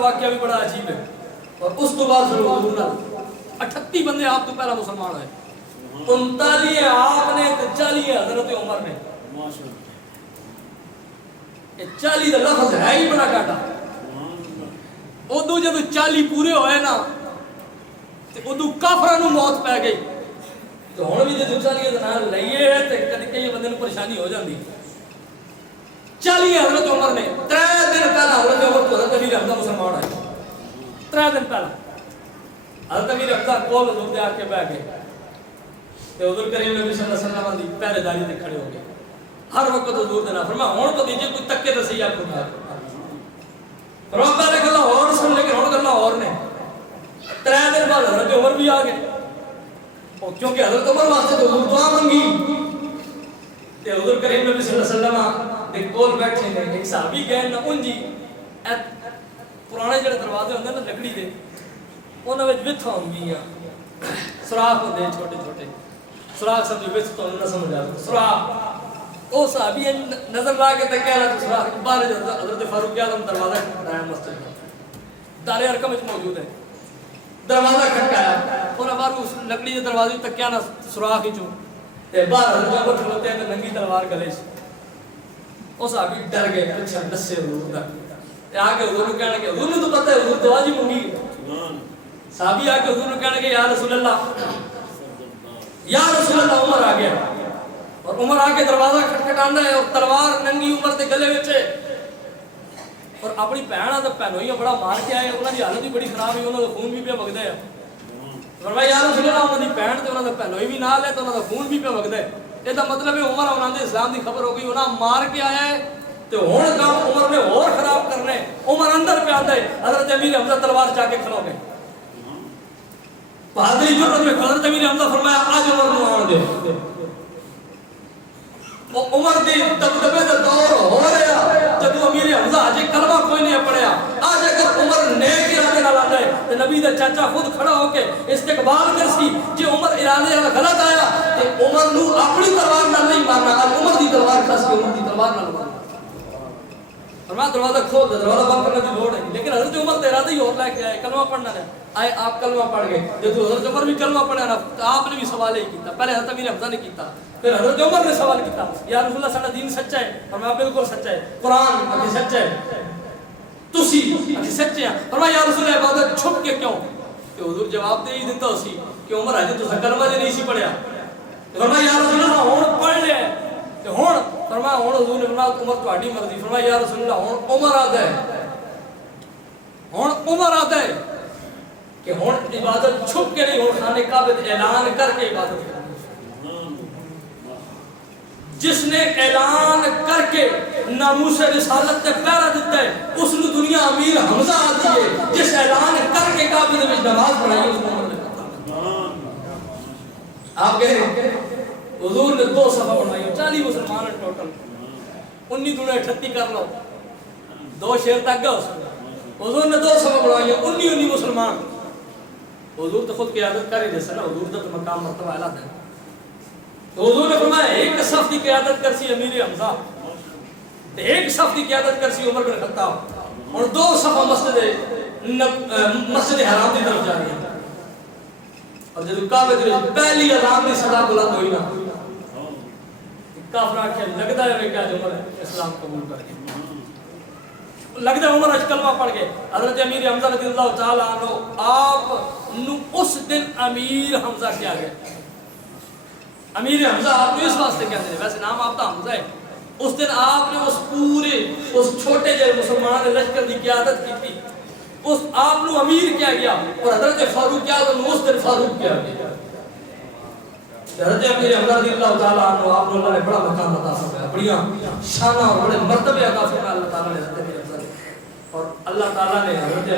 واقعہ بھی بڑا عجیب ہے. اور اس تو بعد 38 بندے آپ تو پہلا مسلمان ہوئے. 39 آپ نے 40 حضرت عمر نے. 40 کا لفظ ہے ہی بڑا گاٹا. ادو جب 40 پورے ہوئے نا ادو کافراں نوں موت پی گئی. تو ہن بھی جے 40 دا نام لئیے تے کدی کئی بندے نوں پریشانی ہو جاندی. 40 حضرت عمر نے 3 دن پہلا حضرت عمر تو حضرت امیر حمزہ مسلمان آئے. 3 دن پہلا حضرت امیر حمزہ کول حضور دے آ کے بیٹھ گئے تے حضور کریم نبی صلی اللہ علیہ وسلم دی پہرے داری تے کھڑے ہو گئے. ہر وقت حضور دے نال فرمایا ہن تو دیجے کوئی تکے تے صحیح آپ کو رب نے گلا اور سن لیکن ہن گلا اور نے. 3 دن بعد حضرت عمر بھی آ گئے اور کیونکہ حضرت عمر واسطے تو حضور دعا منگی تے حضور کریم نبی صلی اللہ علیہ وسلم دے کول بیٹھے نے. ایک صحابی گئے نا ان جی پرانے جڑے دروازے ہوندے نا لکڑی دے انہاں وچ وتھاں ہوندیاں سوراخ ہوندے چھوٹے چھوٹے سوراخ سمجھو وچ تو نہ سمجھ آ سوراخ. او صحابی نظر لا کے تے کہہ رہا سوراخ باہر حضرت فاروق اعظم دروازہ کھٹکایا مسجد کا دار ارقم وچ موجود ہے. دروازہ کھٹکایا انہاں باہر اس لکڑی دے دروازے تک کیا نا سوراخ ہی چوں تے باہر حضرت عمر کھلوتے ہیں تے ننگی تلوار گلے سے. او صحابی ڈر گئے پیچھے نسے حضور دا تے آ کے حضور نوں کہنے کہ حضور نوں تو پتہ ہے حضور دعا جی منگی. صحابی آ کے حضور نوں کہنے کہ یا رسول اللہ یا رسول اللہ عمر آ گیا. اور عمر آ کے دروازہ کھٹکھٹانا ہے اور تلوار ننگی عمر دے گلے وچ اور اپنی بہن دا پہنوئی بڑا مار کے آئے. انہاں دی حالت بھی بڑی خراب ہوئی. انہاں دا خون بھی پیا وگدا ہے. فرمایا یا رسول اللہ انہاں دی بہن تے انہاں دا پہنوئی بھی نال ہے تے انہاں دا خون بھی پیا وگدا ہے. اے دا مطلب ہے عمر انہاں دے اسلام دی خبر ہو گئی. انہاں مار کے آیا ہے تے ہن کام عمر نے اور خراب کرنا ہے. عمر اندر پہ آندا ہے. حضرت امیر حمزہ تلوار چا کے کھلو گئے. بہادری جرأت میں حضرت امیر حمزہ فرمایا آج عمر نوں آن دے. وہ عمر دی دبدبے دا دور ہو رہا جب امیر حمزہ اجے کلمہ کوئی نہیں پڑھیا. آج اگر عمر نیک ارادے نال آندا ہے تے نبی دا چاچا خود کھڑا ہو کے استقبال کرسی. جے عمر ارادے نال غلط آیا تے عمر نوں اپنی تلوار نال نہیں مارنا عمر دی تلوار کھس کے عمر دی تلوار نال مارنا. فرمایا دروازہ کھول دے. دروازہ بند کرنے کی لوڑ ہے لیکن حضرت عمر تے ارادہ ہی اور لے کے آئے کلمہ پڑھنا ہے. آئے آپ کلمہ پڑھ گئے. جب حضرت عمر بھی کلمہ پڑھا نا تو آپ نے بھی سوال ہی کیتا. پہلے حضرت امیر حمزہ نے کیتا پھر حضرت عمر نے سوال کیتا یا رسول اللہ ساڈا دین سچا ہے. فرمایا بالکل سچا ہے. قرآن اگے سچا ہے. تسی اگے سچے ہیں. فرمایا یا رسول اللہ عبادت چھپ کے کیوں؟ کہ حضور جواب دے ہی دیتا اسی کہ عمر اجے تو کلمہ نہیں سی پڑھیا. فرمایا یا رسول اللہ ہن پڑھ لے تے ہن فرمایا ہن حضور نے فرمایا عمر تہاڈی مرضی. فرمایا یا رسول اللہ ہن عمر آدا ہے. ہن عمر آدا ہے کہ ہن عبادت چھپ کے نہیں ہن خانے کعبہ اعلان کر کے عبادت کرنی. جس نے اعلان کر کے ناموس رسالت تے پہرا دیتا ہے اس نے دنیا امیر حمزہ آتی ہے. جس اعلان کر کے کعبے وچ نماز پڑھائی اس کو عمر نے پتہ. آپ کہہ رہے حضور نے 2 صفحہ بنوائی 40 مسلمان ہیں ٹوٹل. 19 دنے 38 کر لو 2 شیر تک گئے. حضور نے 2 صفحہ بنوائی 19 مسلمان. حضور تو خود قیادت کر ہی دے سنا. حضور کا تو مقام مرتبہ اعلیٰ ہے. حضور نے فرمایا ایک صف کی قیادت کرسی امیر حمزہ تے ایک صف کی قیادت کرسی عمر بن خطاب اور 2 صفحہ مسجد حرام کی طرف جا رہی ہے. اور جب کعبے دے پہلی اذان دی صدا بلند ہوئی نا کافر آکھے لگدا ہے کہ عمر اسلام قبول کر گئے. لگدا عمر اج کلمہ پڑھ گئے. حضرت امیر حمزہ رضی اللہ تعالی عنہ آپ نو اس دن امیر حمزہ کیا گئے. امیر حمزہ آپ کو اس واسطے کہتے ہیں ویسے نام آپ کا حمزہ ہے. اس دن آپ نے اس پورے اس چھوٹے جے مسلمان لشکر کی قیادت کی تھی. اس آپ نو امیر کیا گیا اور حضرت فاروق اعظم اس دن فاروق کیا گیا. حضرت امیر حمزہ رضی اللہ تعالی عنہ آپ نے اللہ نے بڑا مقام عطا فرمایا. بڑی شان اور بڑے مرتبے عطا فرمایا اللہ تعالی نے حضرت امیر حمزہ اور اللہ تعالی نے حضرت